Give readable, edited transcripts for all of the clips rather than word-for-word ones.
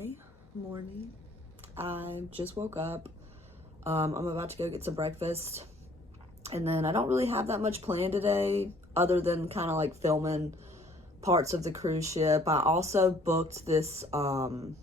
Hey, morning. I just woke up. I'm about to go get some breakfast. And then I don't really have that much planned today other than kind of like filming parts of the cruise ship. I also booked this, it's kind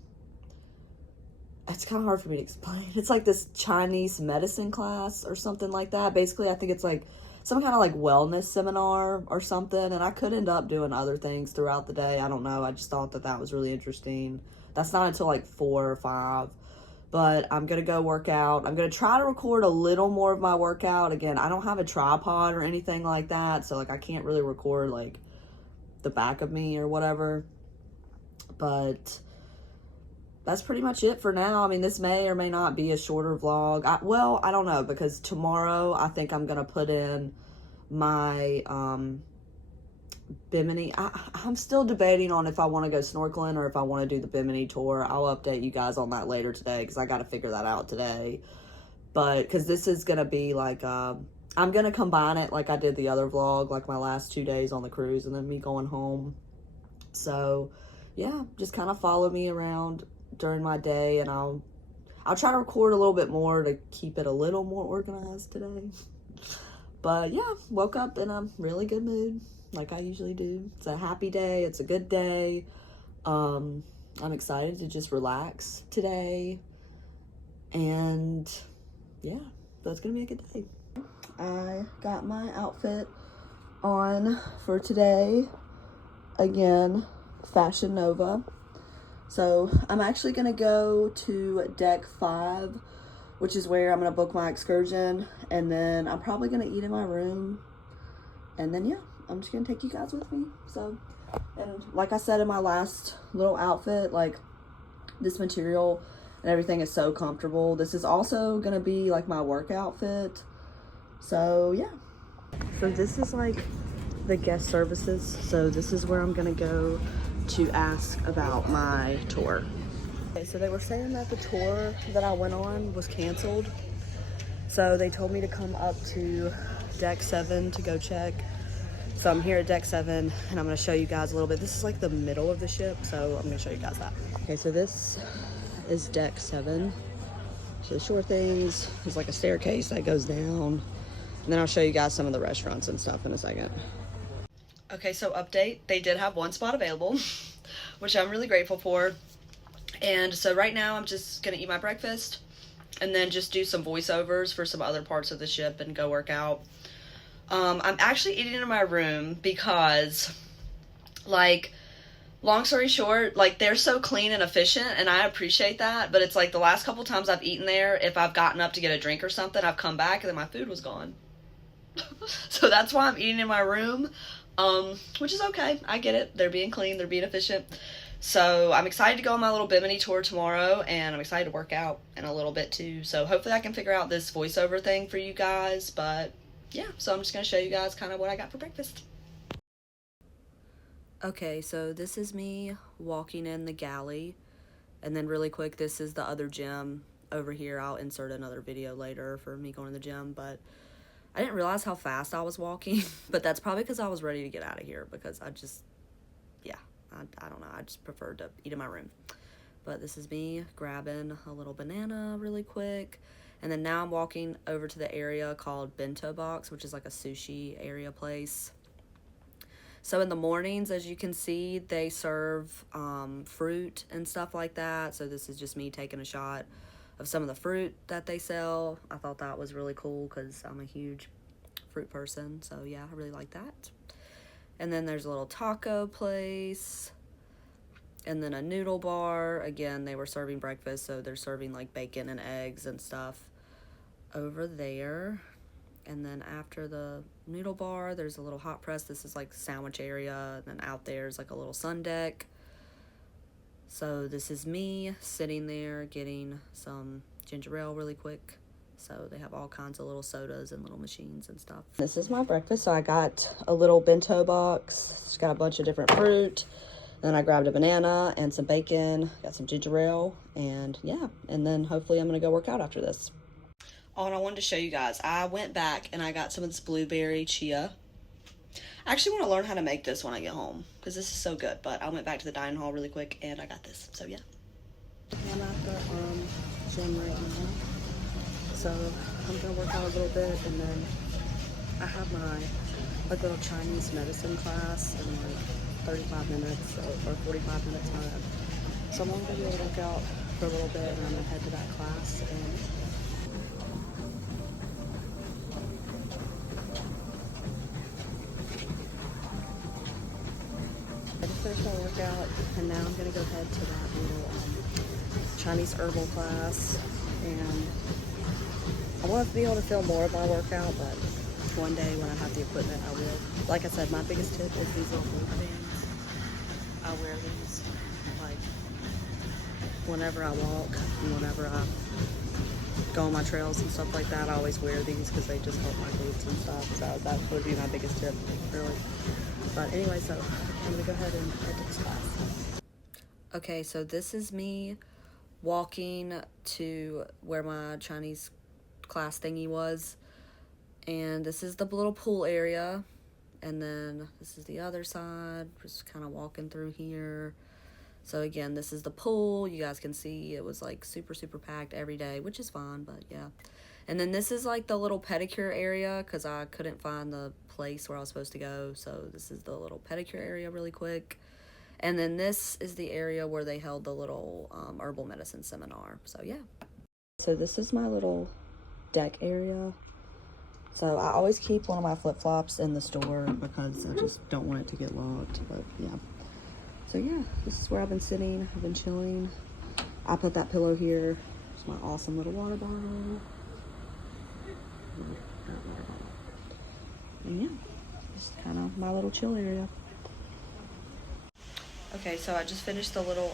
of hard for me to explain. It's like this Chinese medicine class or something like that. Basically, I think it's like some kind of like wellness seminar or something. And I could end up doing other things throughout the day. I don't know. I just thought that that was really interesting. That's not until like 4 or 5. But I'm going to go work out. I'm going to try to record a little more of my workout. Again, I don't have a tripod or anything like that. So like I can't really record like the back of me or whatever. But that's pretty much it for now. I mean, this may or may not be a shorter vlog. I don't know, because tomorrow I think I'm going to put in my Bimini. I'm still debating on if I want to go snorkeling or if I want to do the Bimini tour. I'll update you guys on that later today because I got to figure that out today. But because this is going to be like, I'm going to combine it like I did the other vlog, like my last 2 days on the cruise and then me going home. So yeah, just kind of follow me around during my day, and I'll try to record a little bit more to keep it a little more organized today. But yeah, woke up in a really good mood like I usually do. It's a happy day. It's a good day. I'm excited to just relax today. And yeah, that's gonna be a good day. I got my outfit on for today. Again, Fashion Nova. So I'm actually gonna go to deck 5, which is where I'm gonna book my excursion, and then I'm probably gonna eat in my room, and then yeah, I'm just gonna take you guys with me. So, and like I said in my last little outfit, like this material and everything is so comfortable. This is also gonna be like my work outfit. So yeah. So this is like the guest services. So this is where I'm gonna go to ask about my tour. Okay, so they were saying that the tour that I went on was canceled. So they told me to come up to deck 7 to go check. So I'm here at deck 7 and I'm gonna show you guys a little bit. This is like the middle of the ship, so I'm gonna show you guys that. Okay, so this is deck 7. So the shore things, there's like a staircase that goes down. And then I'll show you guys some of the restaurants and stuff in a second. Okay, so update, they did have one spot available, which I'm really grateful for. And so right now I'm just gonna eat my breakfast and then just do some voiceovers for some other parts of the ship and go work out. I'm actually eating in my room because, like, long story short, like, they're so clean and efficient, and I appreciate that, but it's like the last couple times I've eaten there, if I've gotten up to get a drink or something, I've come back and then my food was gone. So that's why I'm eating in my room. Which is okay. I get it. They're being clean. They're being efficient. So I'm excited to go on my little Bimini tour tomorrow, and I'm excited to work out in a little bit too. So hopefully I can figure out this voiceover thing for you guys. But yeah, so I'm just going to show you guys kind of what I got for breakfast. Okay, so this is me walking in the galley. And then really quick, this is the other gym over here. I'll insert another video later for me going to the gym, but I didn't realize how fast I was walking, but that's probably because I was ready to get out of here because I just, yeah, I don't know. I just preferred to eat in my room. But this is me grabbing a little banana really quick. And then now I'm walking over to the area called Bento Box, which is like a sushi area place. So in the mornings, as you can see, they serve fruit and stuff like that. So this is just me taking a shot of some of the fruit that they sell. I thought that was really cool because I'm a huge fruit person. So yeah, I really like that. And then there's a little taco place. And then a noodle bar. Again, they were serving breakfast, so they're serving like bacon and eggs and stuff over there. And then after the noodle bar, there's a little hot press. This is like sandwich area. And then out there's like a little sun deck. So this is me sitting there getting some ginger ale really quick. So they have all kinds of little sodas and little machines and stuff. This is my breakfast. So I got a little bento box. It's got a bunch of different fruit. Then I grabbed a banana and some bacon, got some ginger ale, and yeah. And then hopefully I'm gonna go work out after this. Oh, and I wanted to show you guys. I went back and I got some of this blueberry chia. I actually want to learn how to make this when I get home because this is so good. But I went back to the dining hall really quick and I got this. So yeah. the gym right now. So I'm gonna work out a little bit, and then I have my like little Chinese medicine class in like 35 minutes or 45 minutes time. So I'm only gonna be able to work out for a little bit, and I'm gonna head to that class. And I just finished my workout, and now I'm gonna go head to that little Chinese herbal class. And I want to be able to film more of my workout, but one day when I have the equipment, I will. Like I said, my biggest tip is these little boot bands. I wear these like whenever I walk and whenever I go on my trails and stuff like that. I always wear these because they just help my glutes and stuff. So that would be my biggest tip, really. But anyway, so I'm gonna go ahead and head to this class. Okay, so this is me walking to where my Chinese class thingy was. And this is the little pool area, and then this is the other side, just kind of walking through here. So again, this is the pool. You guys can see it was like super packed every day, which is fine, but yeah. And then this is like the little pedicure area, because I couldn't find the place where I was supposed to go. So this is the little pedicure area really quick. And then this is the area where they held the little herbal medicine seminar. So yeah. So this is my little deck area. So I always keep one of my flip-flops in the store because I just don't want it to get locked, but yeah. So yeah, this is where I've been sitting. I've been chilling. I put that pillow here. It's my awesome little water bottle. And yeah, just kind of my little chill area. Okay, so I just finished the little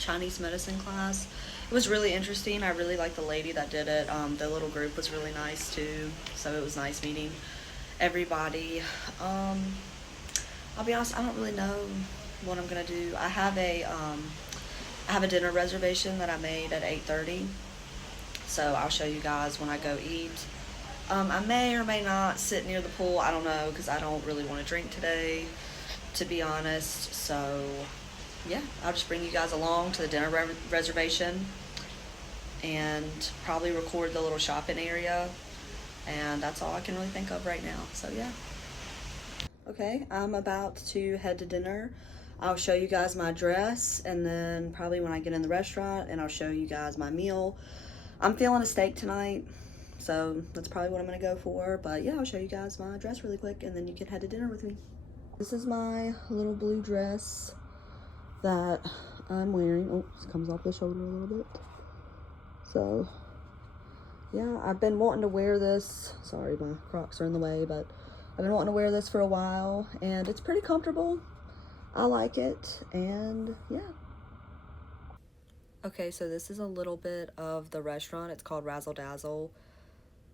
Chinese medicine class. It was really interesting. I really liked the lady that did it. The little group was really nice too, so it was nice meeting everybody. I'll be honest, I don't really know what I'm gonna do. I have a dinner reservation that I made at 8:30, so I'll show you guys when I go eat. I may or may not sit near the pool. I don't know, because I don't really want to drink today, to be honest. So yeah, I'll just bring you guys along to the dinner reservation and probably record the little shopping area, and that's all I can really think of right now. So yeah. Okay, I'm about to head to dinner. I'll show you guys my dress, and then probably when I get in the restaurant, and I'll show you guys my meal. I'm feeling a steak tonight, so that's probably what I'm gonna go for. But yeah, I'll show you guys my dress really quick, and then you can head to dinner with me. This is my little blue dress that I'm wearing. Oh, this comes off the shoulder a little bit. So yeah, I've been wanting to wear this. Sorry, my Crocs are in the way, but I've been wanting to wear this for a while, and it's pretty comfortable. I like it, and yeah. Okay, so this is a little bit of the restaurant. It's called Razzle Dazzle.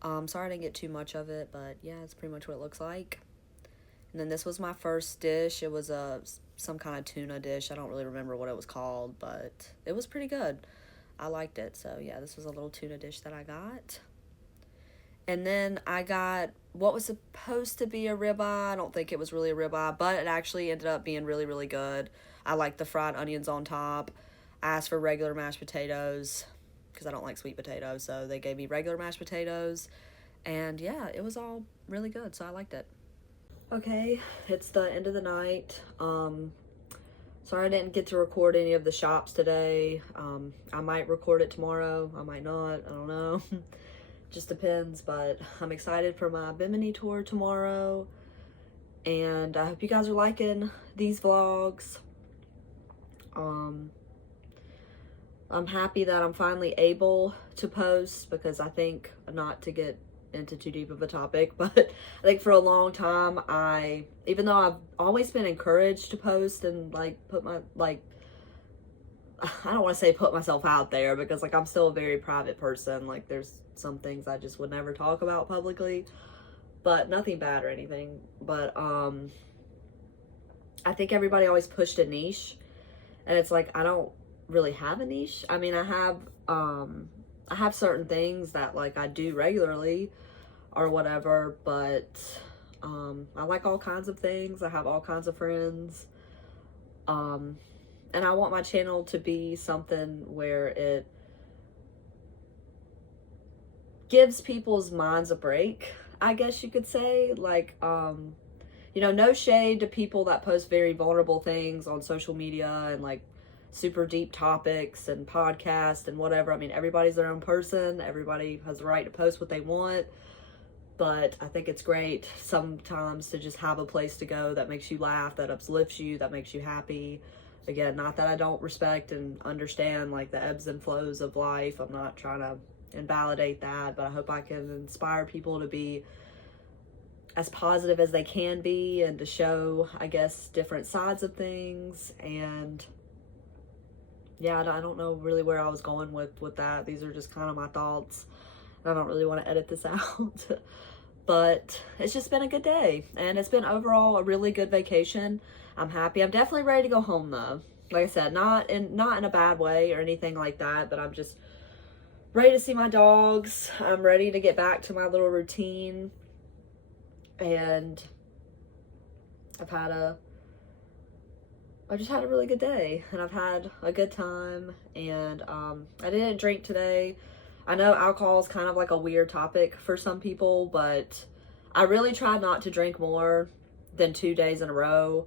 Sorry I didn't get too much of it, but yeah, it's pretty much what it looks like. And then this was my first dish. It was some kind of tuna dish. I don't really remember what it was called, but it was pretty good. I liked it. So yeah, this was a little tuna dish that I got. And then I got what was supposed to be a ribeye. I don't think it was really a ribeye, but it actually ended up being really good. I like the fried onions on top. I asked for regular mashed potatoes because I don't like sweet potatoes, so they gave me regular mashed potatoes. And yeah, it was all really good, so I liked it. Okay, it's the end of the night. Sorry I didn't get to record any of the shops today. I might record it tomorrow. I might not. I don't know. Just depends, but I'm excited for my Bimini tour tomorrow. And I hope you guys are liking these vlogs. I'm happy that I'm finally able to post, because I think, not to get into too deep of a topic, but I think for a long time, even though I've always been encouraged to post and like I don't want to say put myself out there, because like I'm still a very private person. Like there's some things I just would never talk about publicly, but nothing bad or anything. But I think everybody always pushed a niche, and it's like I don't really have a niche. I mean, I have certain things that like I do regularly or whatever, but I like all kinds of things. I have all kinds of friends. And And I want my channel to be something where it gives people's minds a break, I guess you could say. Like, you know, no shade to people that post very vulnerable things on social media and like super deep topics and podcasts and whatever. I mean, everybody's their own person. Everybody has the right to post what they want. But I think it's great sometimes to just have a place to go that makes you laugh, that uplifts you, that makes you happy. Again, not that I don't respect and understand like the ebbs and flows of life. I'm not trying to invalidate that, but I hope I can inspire people to be as positive as they can be and to show, I guess, different sides of things. And yeah, I don't know really where I was going with that. These are just kind of my thoughts. I don't really want to edit this out. But it's just been a good day. And it's been overall a really good vacation. I'm happy. I'm definitely ready to go home though. Like I said, not in a bad way or anything like that, but I'm just ready to see my dogs. I'm ready to get back to my little routine. And I just had a really good day, and I've had a good time. And I didn't drink today. I know alcohol is kind of like a weird topic for some people, but I really try not to drink more than 2 days in a row,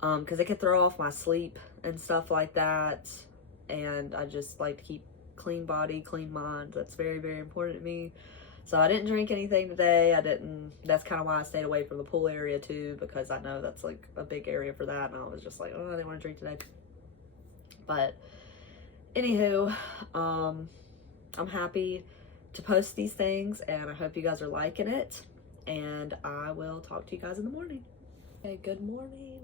because it can throw off my sleep and stuff like that. And I just like to keep clean body, clean mind. That's very, very important to me. So I didn't drink anything today. That's kind of why I stayed away from the pool area too, because I know that's like a big area for that. And I was just like, oh, I didn't want to drink today. But anywho, I'm happy to post these things, and I hope you guys are liking it. And I will talk to you guys in the morning. Okay, good morning.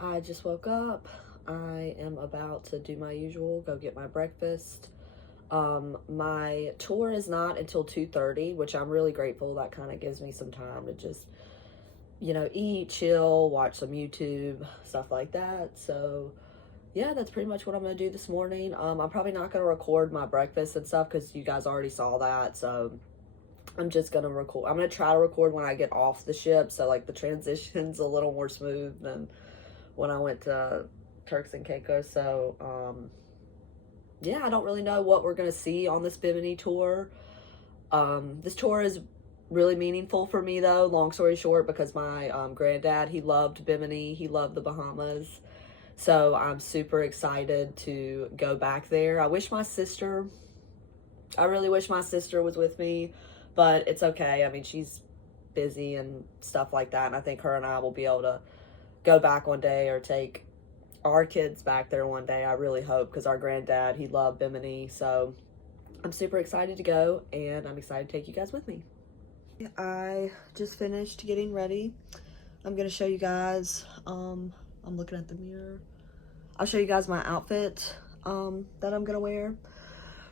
I just woke up. I am about to do my usual, go get my breakfast. My tour is not until 2:30, which I'm really grateful. That kind of gives me some time to just, you know, eat, chill, watch some YouTube, stuff like that. So yeah, that's pretty much what I'm going to do this morning. I'm probably not going to record my breakfast and stuff because you guys already saw that. So I'm just going to record. I'm going to try to record when I get off the ship. So like the transition's a little more smooth than when I went to Turks and Caicos. So, yeah, I don't really know what we're going to see on this Bimini tour. This tour is really meaningful for me though, long story short, because my granddad, he loved Bimini. He loved the Bahamas. So I'm super excited to go back there. I really wish my sister was with me, but it's okay. I mean, she's busy and stuff like that. And I think her and I will be able to go back one day or take our kids back there one day. I really hope, because our granddad, he loved Bimini. So I'm super excited to go, and I'm excited to take you guys with me. I just finished getting ready. I'm going to show you guys, I'm looking at the mirror. I'll show you guys my outfit that I'm gonna wear.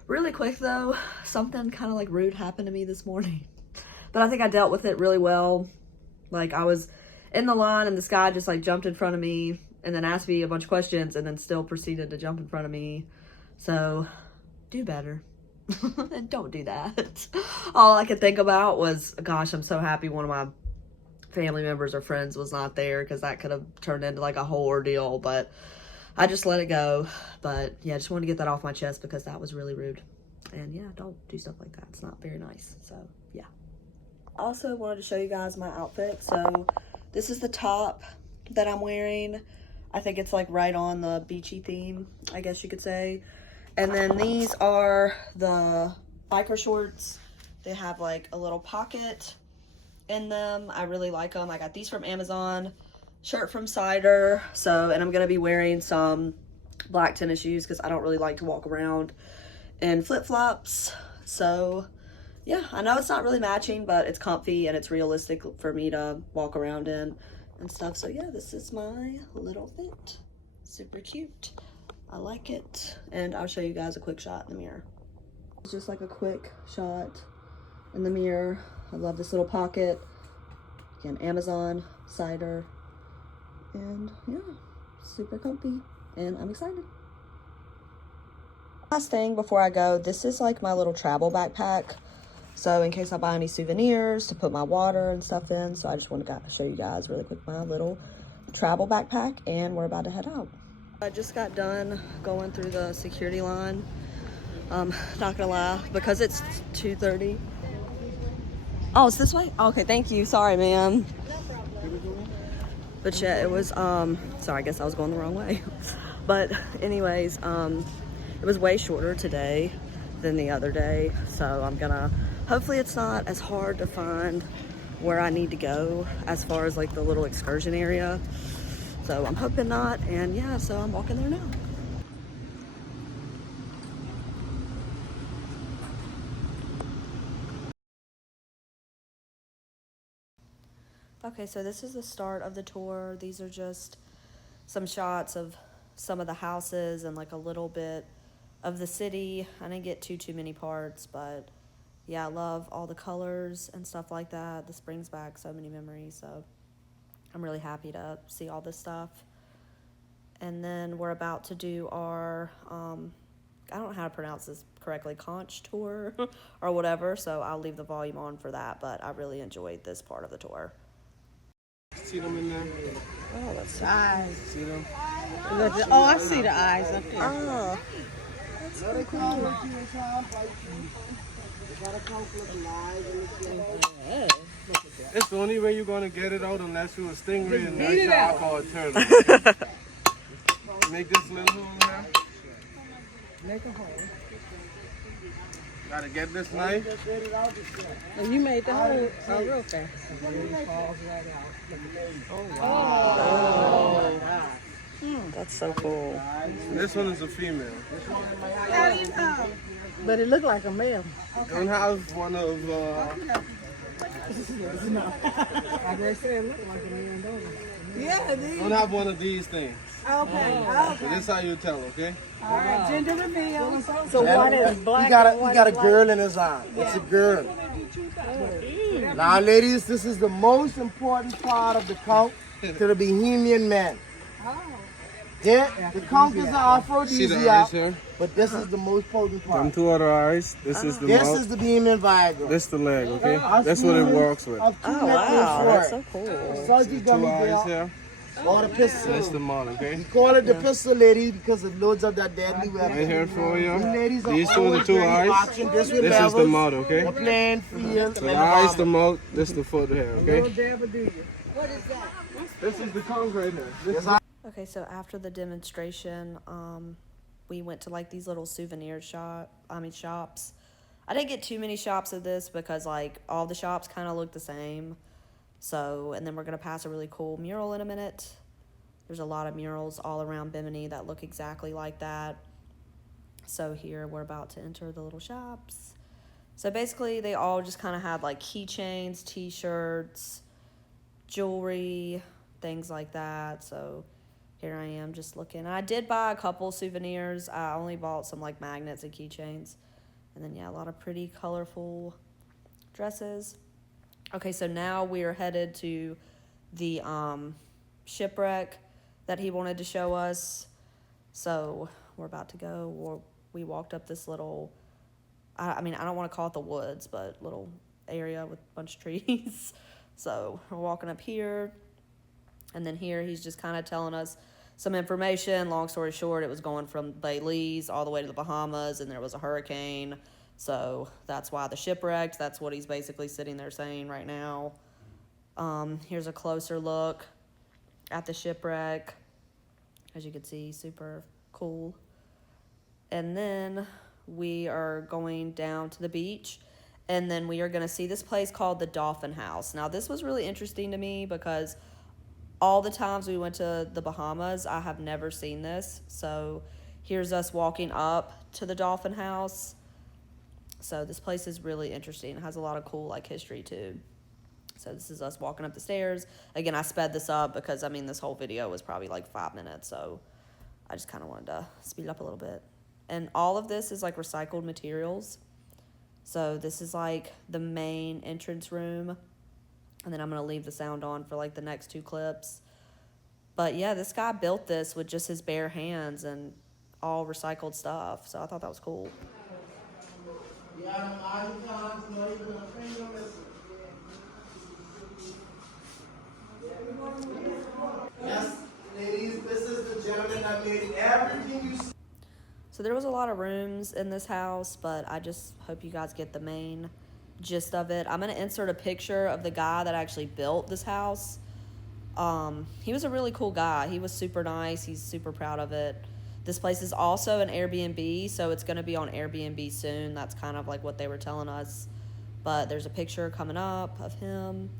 Really quick though, something kind of like rude happened to me this morning, but I think I dealt with it really well. Like, I was in the line and this guy just like jumped in front of me and then asked me a bunch of questions and then still proceeded to jump in front of me. So do better. And don't do that. All I could think about was, gosh, I'm so happy one of my family members or friends was not there, because that could have turned into like a whole ordeal. But I just let it go. But yeah, I just wanted to get that off my chest because that was really rude. And yeah, don't do stuff like that. It's not very nice. So yeah. Also wanted to show you guys my outfit. So this is the top that I'm wearing. I think it's like right on the beachy theme, I guess you could say. And then these are the biker shorts. They have like a little pocket in them. I really like them. I got these from Amazon. Shirt from Cider. So, and I'm going to be wearing some black tennis shoes because I don't really like to walk around in flip-flops. So yeah, I know it's not really matching, but it's comfy and it's realistic for me to walk around in and stuff. So yeah, this is my little fit. Super cute. I like it. And I'll show you guys a quick shot in the mirror. It's just like a quick shot in the mirror. I love this little pocket. Again, Amazon, Cider. And yeah, super comfy. And I'm excited. Last thing before I go, this is like my little travel backpack. So in case I buy any souvenirs to put my water and stuff in. So I just want to show you guys really quick my little travel backpack, and we're about to head out. I just got done going through the security line. Not gonna lie, because it's 2:30. Oh, it's this way? Okay, thank you. Sorry, ma'am. But yeah, it was, sorry, I guess I was going the wrong way. But anyways, it was way shorter today than the other day. So I'm gonna, hopefully it's not as hard to find where I need to go as far as like the little excursion area. So I'm hoping not, and yeah, so I'm walking there now. Okay, so this is the start of the tour. These are just some shots of some of the houses and like a little bit of the city. I didn't get too many parts, but yeah, I love all the colors and stuff like that. This brings back so many memories, so I'm really happy to see all this stuff. And then we're about to do our, I don't know how to pronounce this correctly, conch tour or whatever, so I'll leave the volume on for that, but I really enjoyed this part of the tour. See them in there? Oh, that's Eyes. See them? Oh, I see the eyes up there. oh, that's so cool. It's the only way you're gonna get it out unless you're a stingray and that's how I call it turtle. Make this little hole here. Make a hole. Gotta get this knife. And you made the hole real fast. Oh, that's so cool. This one is a female. How do you know? But it looked like a male. Don't have one of Like they said, it looked like a male, don't it? Yeah, it is. don't have one of these things. Okay, So this is how you tell, okay? All right, gender reveal. So one is black. He got a girl in his eye. It's a girl. Now, ladies, this is the most important part of the count to the Bahamian man. Yeah, the count is an See the eyes aphrodisiac, here? but this is the most potent Them part. two other eyes. This is the This mouth. is the Bahamian Viagra. This the leg, okay? That's what it works with. Of two Oh, wow, that's so cool. Salty Two gummy eyes bear, here. or the pistol. That's the mouth, okay? We call it the pistol lady because it loads up that deadly weapon. Right here for you. Ladies are These two are the always two ready eyes. watching. This with This is the levels, mouth, okay? the playing field, So the eyes, the mouth, this the foot here, okay? This is the conch right here. This is Okay, so after the demonstration, we went to like these little souvenir shops. I didn't get too many shops of this because like all the shops kind of look the same. So, and then we're gonna pass a really cool mural in a minute. There's a lot of murals all around Bimini that look exactly like that. So here we're about to enter the little shops. So basically they all just kind of had like keychains, t-shirts, jewelry, things like that. So here I am just looking. I did buy a couple souvenirs. I only bought some like magnets and keychains. And then yeah, a lot of pretty colorful dresses. Okay, so now we are headed to the shipwreck that he wanted to show us. So we're about to go. We walked up this little, I mean, I don't want to call it the woods, but little area with a bunch of trees. So we're walking up here. And then here he's just kind of telling us some information. Long story short, it was going from Belize all the way to the Bahamas, and there was a hurricane. So that's why the shipwrecked. That's what he's basically sitting there saying right now. Here's a closer look at the shipwreck. As you can see, super cool. And then we are going down to the beach. And then we are going to see this place called the Dolphin House. Now, this was really interesting to me because all the times we went to the Bahamas, I have never seen this. So here's us walking up to the Dolphin House. So this place is really interesting. It has a lot of cool like history too. So this is us walking up the stairs. Again, I sped this up because I mean this whole video was probably like 5 minutes. So I just kind of wanted to speed it up a little bit. And all of this is like recycled materials. So this is like the main entrance room. And then I'm going to leave the sound on for like the next 2 clips. But yeah, this guy built this with just his bare hands and all recycled stuff. So I thought that was cool. Yes. Ladies, this is the gentleman that made everything you see. So there was a lot of rooms in this house, but I just hope you guys get the main gist of it. I'm going to insert a picture of the guy that actually built this house. He was a really cool guy. He was super nice. He's super proud of it. This place is also an Airbnb, so it's going to be on Airbnb soon. That's kind of like what they were telling us. But there's a picture coming up of him.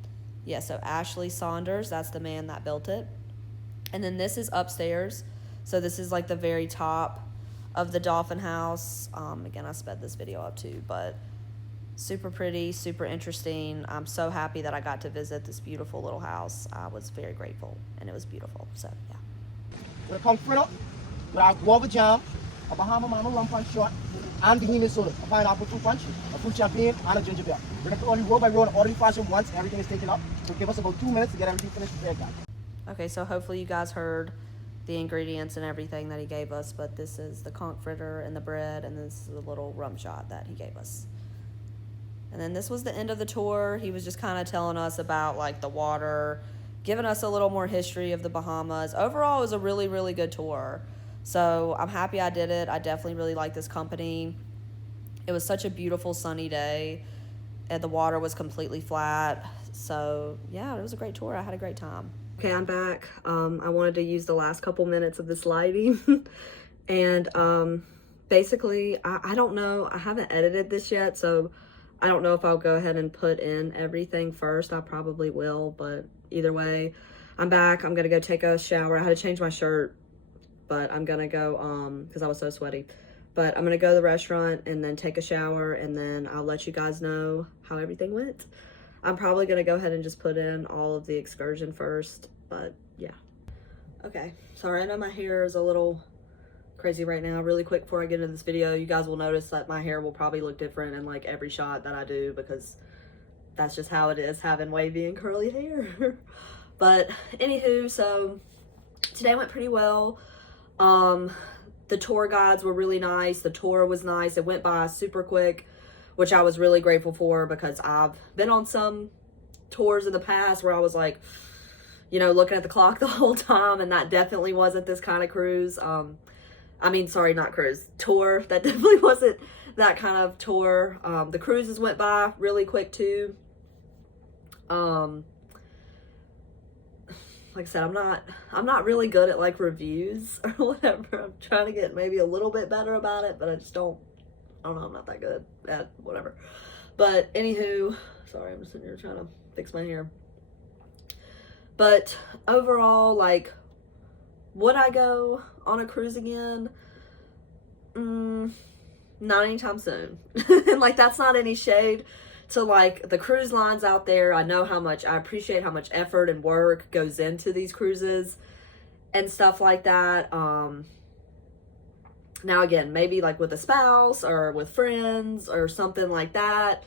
Yeah, so Ashley Saunders, that's the man that built it. And then this is upstairs. So this is like the very top of the dolphin house. Again, I sped this video up too, but super pretty, super interesting. I'm so happy that I got to visit this beautiful little house. I was very grateful, and it was beautiful. So, yeah. With a kung fritter, with our guava jam, a Bahama Mama rum punch shot, and Bohemian soda, a pineapple fruit punch, a fruit champagne, and a ginger beer. We're going to only roll by roll and order the fashion once everything is taken up. So give us about 2 minutes to get everything finished prepared, guys. Okay, so hopefully you guys heard the ingredients and everything that he gave us, but this is the conch fritter and the bread, and this is the little rum shot that he gave us. And then this was the end of the tour. He was just kind of telling us about like the water, giving us a little more history of the Bahamas. Overall, it was a really, really good tour. So I'm happy I did it. I definitely really like this company. It was such a beautiful sunny day, and the water was completely flat. So yeah, it was a great tour. I had a great time. Okay, I'm back. I wanted to use the last couple minutes of this lighting. And basically, I don't know. I haven't edited this yet, so I don't know if I'll go ahead and put in everything first. I probably will, but either way, I'm back. I'm going to go take a shower. I had to change my shirt, but I'm going to go, because I was so sweaty. But I'm going to go to the restaurant and then take a shower, and then I'll let you guys know how everything went. I'm probably going to go ahead and just put in all of the excursion first, but yeah. Okay, sorry, I know my hair is a little crazy right now. Really quick before I get into this video, you guys will notice that my hair will probably look different in like every shot that I do, because that's just how it is having wavy and curly hair. But anywho, so today went pretty well. The tour guides were really nice. The tour was nice. It went by super quick, which I was really grateful for, because I've been on some tours in the past where I was like, you know, looking at the clock the whole time, and that definitely wasn't this kind of cruise. I mean, sorry, not cruise, tour. That definitely wasn't that kind of tour. The cruises went by really quick too. Like I said, I'm not really good at like reviews or whatever. I'm trying to get maybe a little bit better about it, but I don't know, I'm not that good at whatever. But anywho, sorry, I'm just sitting here trying to fix my hair. But overall, like, would I go on a cruise again? Not anytime soon. And like, that's not any shade to like the cruise lines out there. I appreciate how much effort and work goes into these cruises and stuff like that. Now again, maybe like with a spouse or with friends or something like that.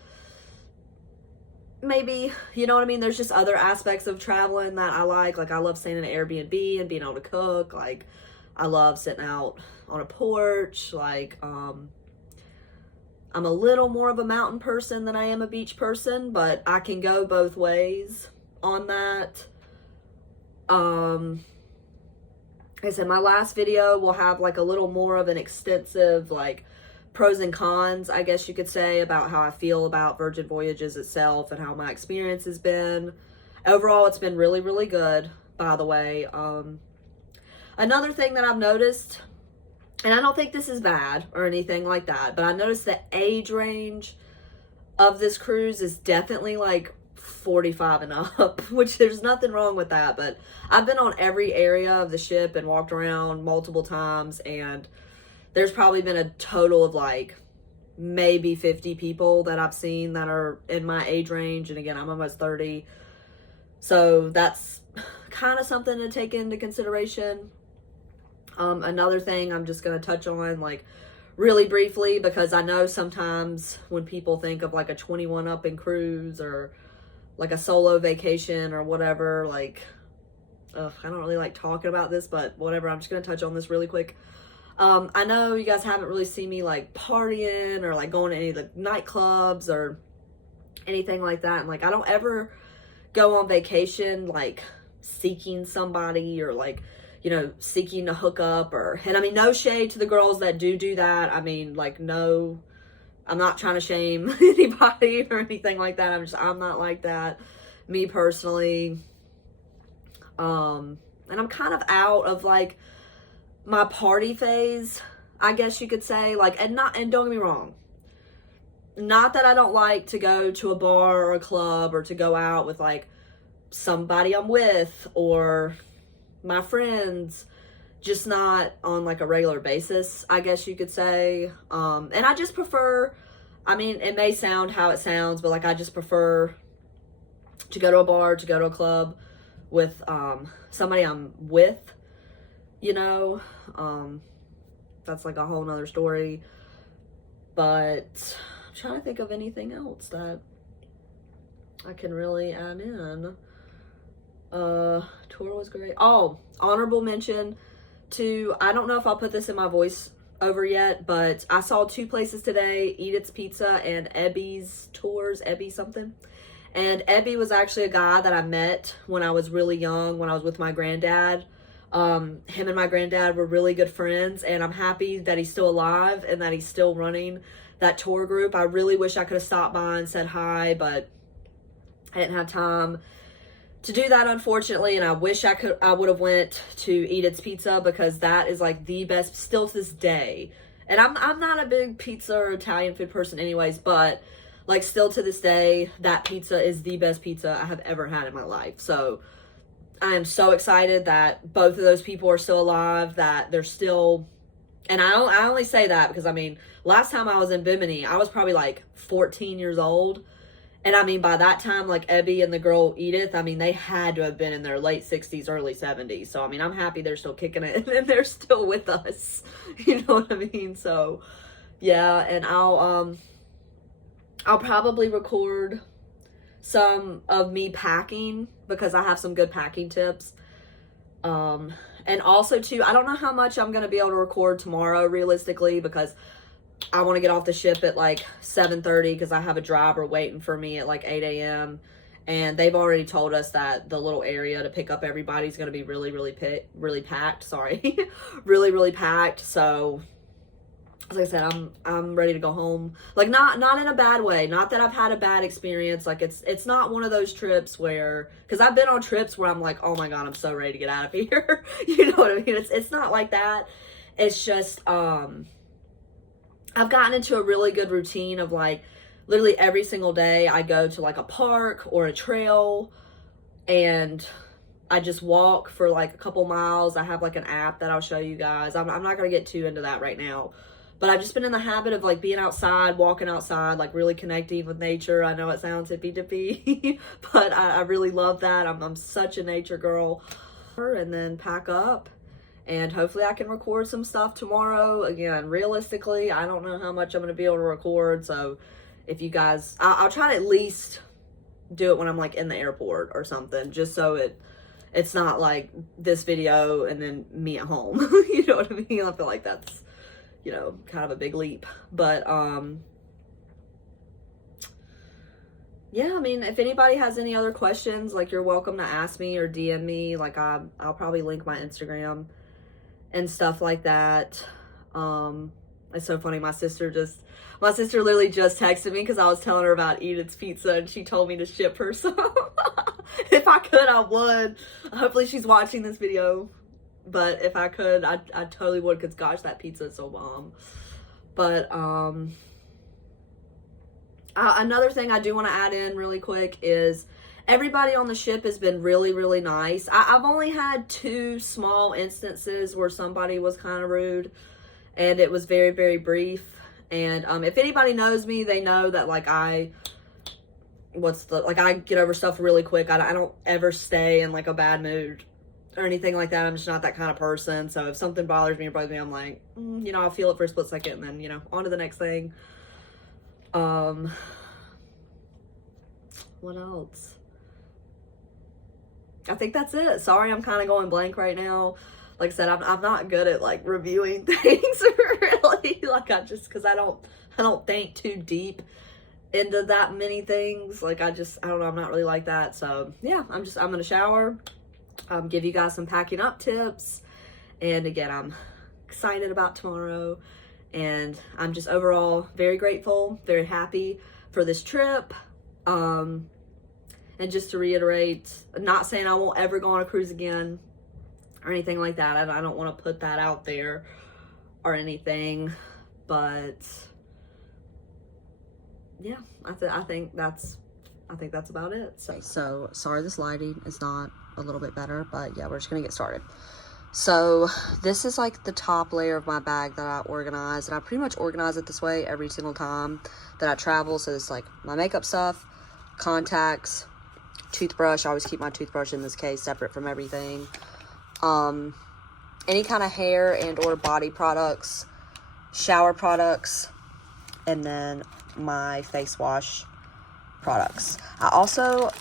Maybe, you know what I mean? There's just other aspects of traveling that I like. Like, I love staying in an Airbnb and being able to cook. Like, I love sitting out on a porch. Like, I'm a little more of a mountain person than I am a beach person, but I can go both ways on that. Like I said, my last video will have like a little more of an extensive, like, pros and cons, I guess you could say, about how I feel about Virgin Voyages itself and how my experience has been. Overall, it's been really, really good, by the way. Another thing that I've noticed, and I don't think this is bad or anything like that, but I noticed the age range of this cruise is definitely like 45 and up, which there's nothing wrong with that. But I've been on every area of the ship and walked around multiple times, and there's probably been a total of like maybe 50 people that I've seen that are in my age range. And again, I'm almost 30. So that's kind of something to take into consideration. Another thing I'm just going to touch on like really briefly, because I know sometimes when people think of like a 21 up in cruise or like a solo vacation or whatever, like, I don't really like talking about this, but whatever, I'm just going to touch on this really quick. I know you guys haven't really seen me like partying or like going to any of the nightclubs or anything like that. And like, I don't ever go on vacation like seeking somebody or like you know, seeking to hook up and I mean, no shade to the girls that do that. I mean, like, no, I'm not trying to shame anybody or anything like that. I'm not like that, me personally. And I'm kind of out of like my party phase, I guess you could say. Like, and don't get me wrong, not that I don't like to go to a bar or a club or to go out with like somebody I'm with or my friends, just not on like a regular basis, I guess you could say. And I just prefer, I mean, it may sound how it sounds, but like I just prefer to go to a bar, to go to a club with somebody I'm with, you know. That's like a whole nother story. But I'm trying to think of anything else that I can really add in. Tour was great. Oh, honorable mention to, I don't know if I'll put this in my voice over yet, but I saw 2 places today, Edith's Pizza and Ebby's Tours, Ebby something. And Ebby was actually a guy that I met when I was really young, when I was with my granddad. Him and my granddad were really good friends, and I'm happy that he's still alive and that he's still running that tour group. I really wish I could have stopped by and said hi, but I didn't have time to do that, unfortunately. And I wish I would have went to Edith's Pizza, because that is like the best still to this day. And I'm not a big pizza or Italian food person anyways, but like still to this day, that pizza is the best pizza I have ever had in my life. So I am so excited that both of those people are still alive, that they're still, and I only say that because, I mean, last time I was in Bimini, I was probably like 14 years old. And I mean, by that time, like Ebby and the girl Edith, I mean, they had to have been in their late 60s, early 70s. So, I mean, I'm happy they're still kicking it and they're still with us. You know what I mean? So, yeah, and I'll probably record some of me packing, because I have some good packing tips. And also too, I don't know how much I'm going to be able to record tomorrow realistically, because I want to get off the ship at like 7:30, because I have a driver waiting for me at like 8 a.m. And they've already told us that the little area to pick up everybody's going to be really packed. Sorry. really packed. So, like I said, I'm ready to go home. Like, not in a bad way. Not that I've had a bad experience. Like, it's not one of those trips where, because I've been on trips where I'm like, oh my God, I'm so ready to get out of here. You know what I mean? It's not like that. It's just, I've gotten into a really good routine of like, literally every single day I go to like a park or a trail, and I just walk for like a couple miles. I have like an app that I'll show you guys. I'm not going to get too into that right now. But I've just been in the habit of like being outside, walking outside, like really connecting with nature. I know it sounds hippy-dippy, but I really love that. I'm such a nature girl. And then pack up, and hopefully I can record some stuff tomorrow. Again, realistically, I don't know how much I'm going to be able to record. So if you guys, I'll try to at least do it when I'm like in the airport or something, just so it's not like this video and then me at home. You know what I mean? I feel like that's, you know, kind of a big leap. But yeah, I mean, if anybody has any other questions, like, you're welcome to ask me or DM me. Like, I'll probably link my Instagram and stuff like that. It's so funny, my sister literally just texted me because I was telling her about Edith's Pizza, and she told me to ship her some. If I could, I would. Hopefully she's watching this video. But if I could, I totally would, because gosh, that pizza is so bomb. But another thing I do want to add in really quick is everybody on the ship has been really nice. I've only had 2 small instances where somebody was kind of rude, and it was very brief. And if anybody knows me, they know that like I get over stuff really quick. I don't ever stay in like a bad mood or anything like that. I'm just not that kind of person. So if something bothers me or bugs me, I'm like, you know, I'll feel it for a split second, and then, you know, on to the next thing. What else? I think that's it. Sorry, I'm kind of going blank right now. Like I said, I'm not good at like reviewing things really. Like, because I don't think too deep into that many things. Like, I don't know, I'm not really like that. So yeah, I'm gonna shower, give you guys some packing up tips, And again, I'm excited about tomorrow, and I'm just overall very grateful, very happy for this trip. And just to reiterate, not saying I won't ever go on a cruise again or anything like that. I don't want to put that out there or anything, but yeah, I think that's about it. So sorry this lighting is not a little bit better, but yeah, we're just gonna get started. So this is like the top layer of my bag that I organize, and I pretty much organize it this way every single time that I travel. So it's like my makeup stuff, contacts, toothbrush. I always keep my toothbrush in this case separate from everything. Any kind of hair and or body products, shower products, and then my face wash products. I also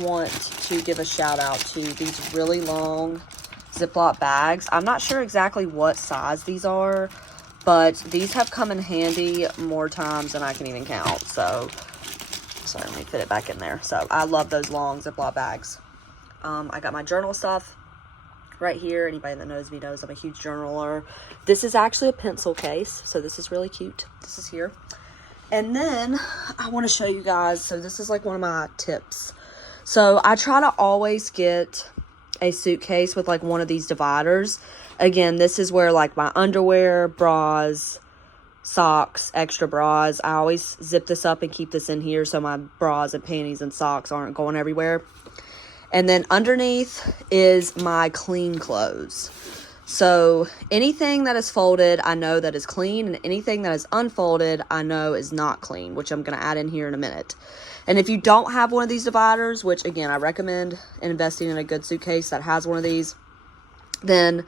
want to give a shout out to these really long Ziploc bags. I'm not sure exactly what size these are, but these have come in handy more times than I can even count. So sorry, let me fit it back in there. So I love those long Ziploc bags. I got my journal stuff right here. Anybody that knows me knows I'm a huge journaler. This is actually a pencil case, so this is really cute. This is here. And then I want to show you guys, so this is like one of my tips. So I try to always get a suitcase with like one of these dividers. Again, this is where like my underwear, bras, socks, extra bras, I always zip this up and keep this in here so my bras and panties and socks aren't going everywhere. And then underneath is my clean clothes. So anything that is folded, I know that is clean, and anything that is unfolded, I know is not clean, which I'm going to add in here in a minute. And if you don't have one of these dividers, which again, I recommend investing in a good suitcase that has one of these, then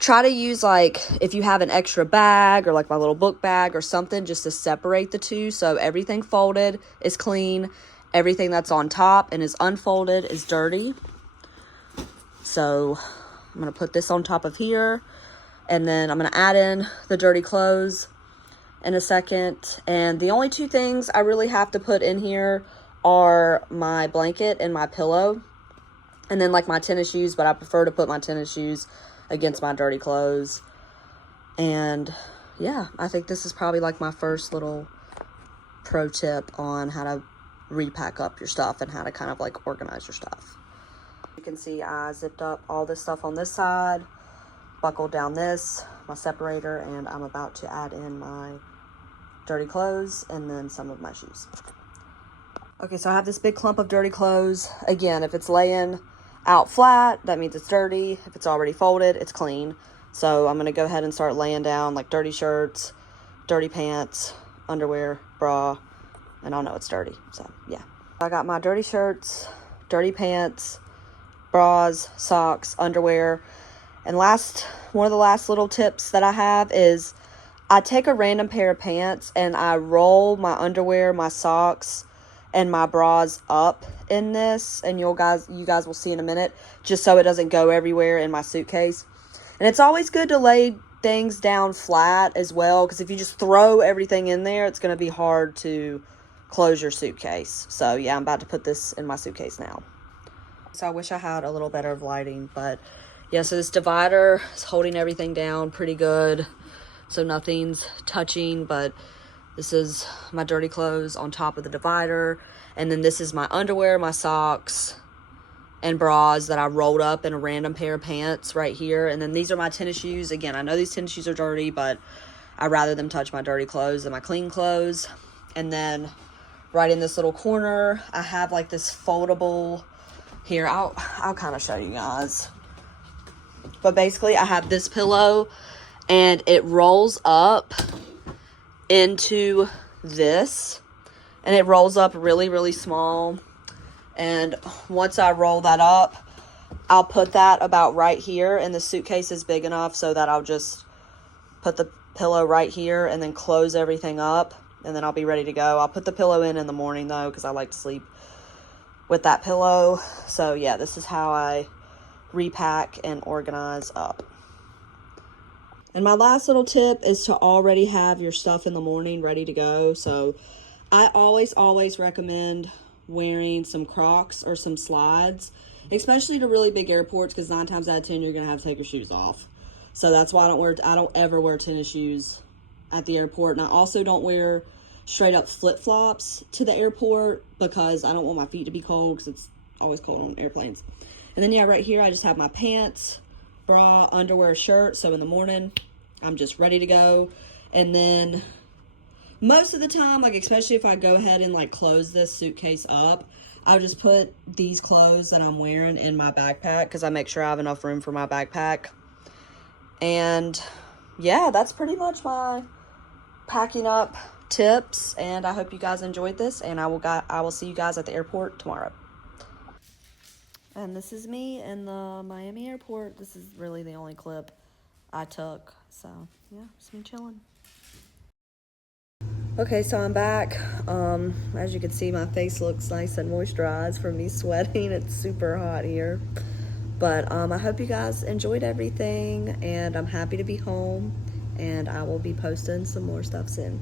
try to use like, if you have an extra bag or like my little book bag or something, just to separate the two. So everything folded is clean. Everything that's on top and is unfolded is dirty. So I'm going to put this on top of here, and then I'm going to add in the dirty clothes in a second. And the only two things I really have to put in here are my blanket and my pillow, and then like my tennis shoes, but I prefer to put my tennis shoes against my dirty clothes. And yeah, I think this is probably like my first little pro tip on how to repack up your stuff and how to kind of like organize your stuff. You can see I zipped up all this stuff on this side, buckled down this, my separator, and I'm about to add in my dirty clothes and then some of my shoes. Okay, so I have this big clump of dirty clothes. Again, if it's laying out flat, that means it's dirty. If it's already folded, it's clean. So I'm gonna go ahead and start laying down like dirty shirts, dirty pants, underwear, bra, and I'll know it's dirty. So yeah, I got my dirty shirts, dirty pants, bras, socks, underwear. And one of the last little tips that I have is I take a random pair of pants and I roll my underwear, my socks, and my bras up in this, and you guys will see in a minute, just so it doesn't go everywhere in my suitcase. And it's always good to lay things down flat as well, because if you just throw everything in there, it's going to be hard to close your suitcase. So yeah, I'm about to put this in my suitcase now. So I wish I had a little better lighting, but yeah, so this divider is holding everything down pretty good, so nothing's touching. But this is my dirty clothes on top of the divider, and then this is my underwear, my socks, and bras that I rolled up in a random pair of pants right here. And then these are my tennis shoes. Again, I know these tennis shoes are dirty, but I'd rather them touch my dirty clothes than my clean clothes. And then right in this little corner, I have like this foldable, here, I'll kind of show you guys. But basically, I have this pillow, and it rolls up into this, and it rolls up really, really small. And once I roll that up, I'll put that about right here, and the suitcase is big enough so that I'll just put the pillow right here and then close everything up, and then I'll be ready to go. I'll put the pillow in the morning though, because I like to sleep with that pillow. So yeah, this is how I repack and organize up. And my last little tip is to already have your stuff in the morning ready to go. So I always recommend wearing some Crocs or some slides, especially to really big airports, because 9 times out of 10 you're gonna have to take your shoes off. So that's why I don't ever wear tennis shoes at the airport. And I also don't wear straight up flip-flops to the airport because I don't want my feet to be cold, because it's always cold on airplanes. And then, yeah, right here I just have my pants, bra, underwear, shirt. So in the morning, I'm just ready to go. And then most of the time, like especially if I go ahead and like close this suitcase up, I'll just put these clothes that I'm wearing in my backpack because I make sure I have enough room for my backpack. And yeah, that's pretty much my packing up tips, and I hope you guys enjoyed this, and I will see you guys at the airport tomorrow. And this is me in the Miami airport. This is really the only clip I took, so yeah, it's me chilling. Okay, so I'm back. As you can see, my face looks nice and moisturized from me sweating. It's super hot here. But I hope you guys enjoyed everything, and I'm happy to be home, and I will be posting some more stuff soon.